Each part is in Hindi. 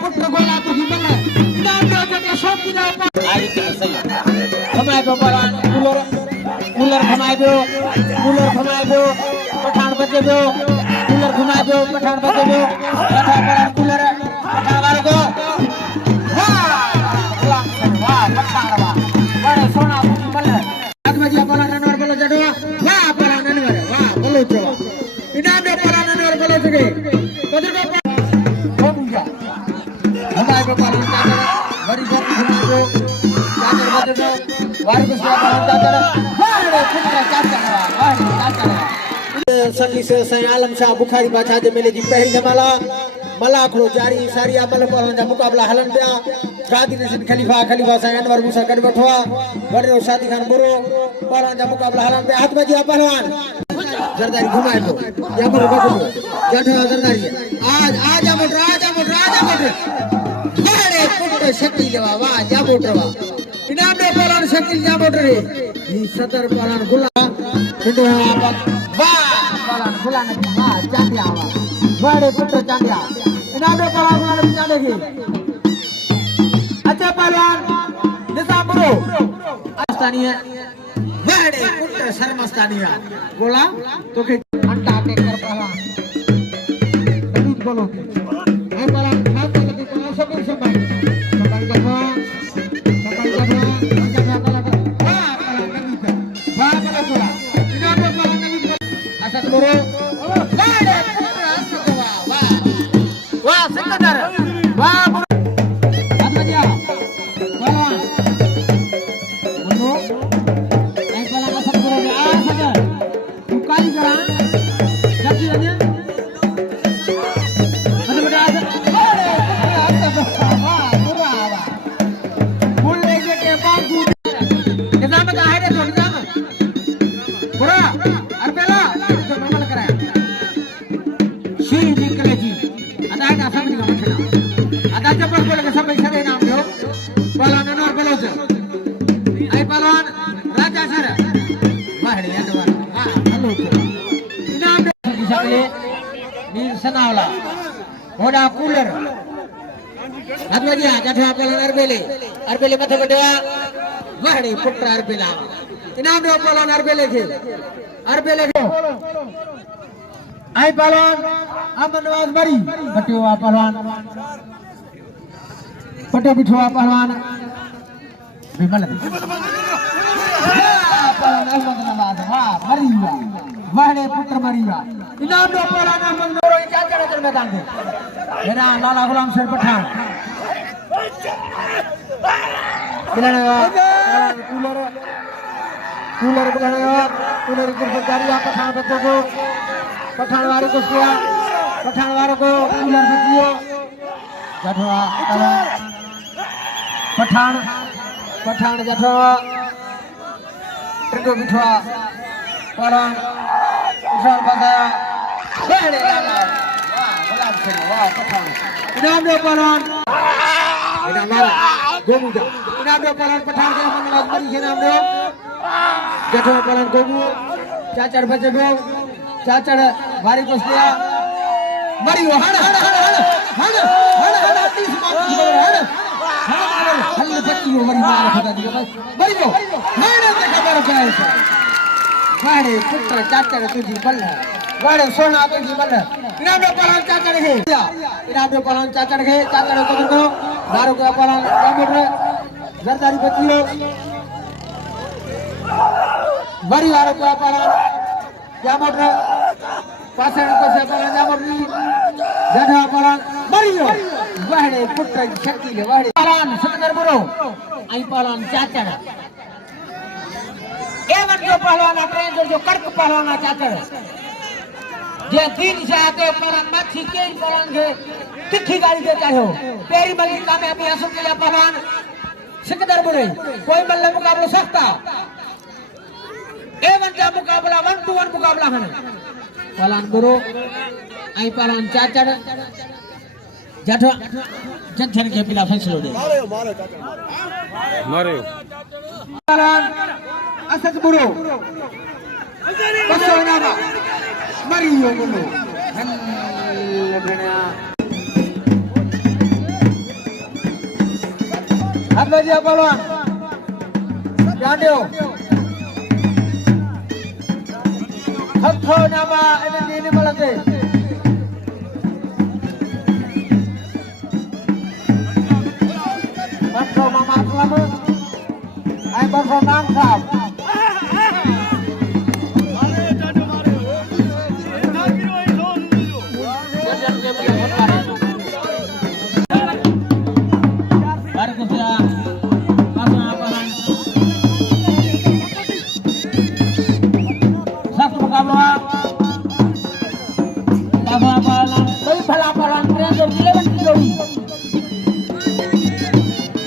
पुत्र गोला तो हिमल इनाम दे के शॉप की जाए आई तो सही हमारे को परान कूलर घुमाए दो पठान बचे दो कूलर घुमाए दो पठान बचे दो पठान कूलर पठान वाले को वाह पठान वाह बड़े सोना हिमल आज में जी परान अनवर बोलो जड़ो वाह परान अनवर वाह बोलो जो इनाम दे परान अनवर बोलो जगे कदर को हमारे को पालन चादर बड़ी बड़ी घुमा दो चादर बदल दो वार को चादर वारे पुत्र चादर सल्ली से सही आलम शाह बुखारी बादशाह जे मेले जी पहली जमाला मलाखड़ो जारी सारी अमल पहलवान जा मुकाबला हलन पिया गादी नसीब खलीफा सही अनवर मूसा कर बैठवा वडरो शादी खान बुरो पहलवान जा मुकाबला हलन पे हाथ में जी पहलवान जरदारी घुमाए दो या पर बैठो बैठो जरदारी आज मोटर बड़े पुत्र शक्ति लेवा वाह जा मोटर वाह इनाम दे पहलवान शक्ति जा मोटर रे ई सदर पहलवान गुला हिंदू वाह पहलवान गुला ने वाह चांदिया वाह बड़े पुत्र चांदिया इनाम दे पहलवान गुला ने चांदेगी अच्छा पहलवान निजाम ब्रो मस्तानी है बड़े पुत्र शर्मस्तानिया गोला तो के अंडा टेक कर पहलवान बलूत बोलो ए पहलवान खास लगी को सब संभाल जगह वाह बोलो इनाम दे पहलवान नबी असद ब्रो बड़े पुत्र असद वाह सिकंदर वाह सनावला होड़ा कूलर अदवदिया जठा पलन अरबेले मथे को देवा वहड़े पुत्र अरबेला इनाम दो पलन अरबेले के आई पलन अमन नवाज मरी बटिवा पहलवान पटे बिठवा पहलवान विमल पलन अहमद नवाज वाह मरीवा वहड़े पुत्र मरीवा इनाम दो पहलवान अहमद नवाज चाचा मैदान में मेरा लाला गुलाम शेर पठान कूलर कूलर की सरकारी पठान बच्चों को पठान वालों को किया पठान वालों को कूलर बच्चियों पठान जठवा ट्रिको बिठवा पठान उसार बताया बड़े लाला वाह पठान इनाम दो पहलवान इनाम गोमू इनाम दो पहलवान पठान के मनवाज मरी के नाम दो जठवा पहलवान गोमू चाचड़ बचे गो चाचड़ भारी कुश्तिया मरी हो हड़ 30 मार हल पट्टी हो मरी मार खता दियो मरी हो मैंने देखा मेरा पैर से बड़े पुत्र चाचड़ तुझी बल है बड़े सोना तुझी बल है इनाम दो पहलवान चाचड़ है इनाम दो पहलवान चाचड़ है चाचड़ को बारो को पहलवान कामोट जरदारी बच्चियों बड़ी वालों को पहलवान कामोट पासण को से पहलवान कामोट जठा पहलवान मरियो बड़े पुत्र शक्ति ले बड़े पहलवान सिकंदर बुरो आई पहलवान चाचड़ एवन जो पहलवान अपने जो कड़क पहलवान चाचड़ जे तीन से आते पहलवान मच्छी के पहलवान के तिखी गाड़ी दे चाहो पेरी मलिक का में असम के पहलवान सिकंदर बुरे कोई मल्ल मुकाबला सकता एवन का मुकाबला 1-to-1 मुकाबला है पहलवान बुरो आई पहलवान चाचड़ जठा जंठन के पिला फैसलो दे मारे पहलवान असद बुरो बसो नामा मरियो बुरो Apa dia balon? Jangan Hatho nama ini malate. Hatho mama selama. Ay bersonang sab.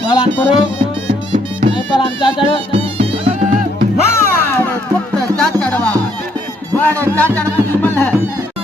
Balan puru, balan cacar. Wah, cacar wah, cacar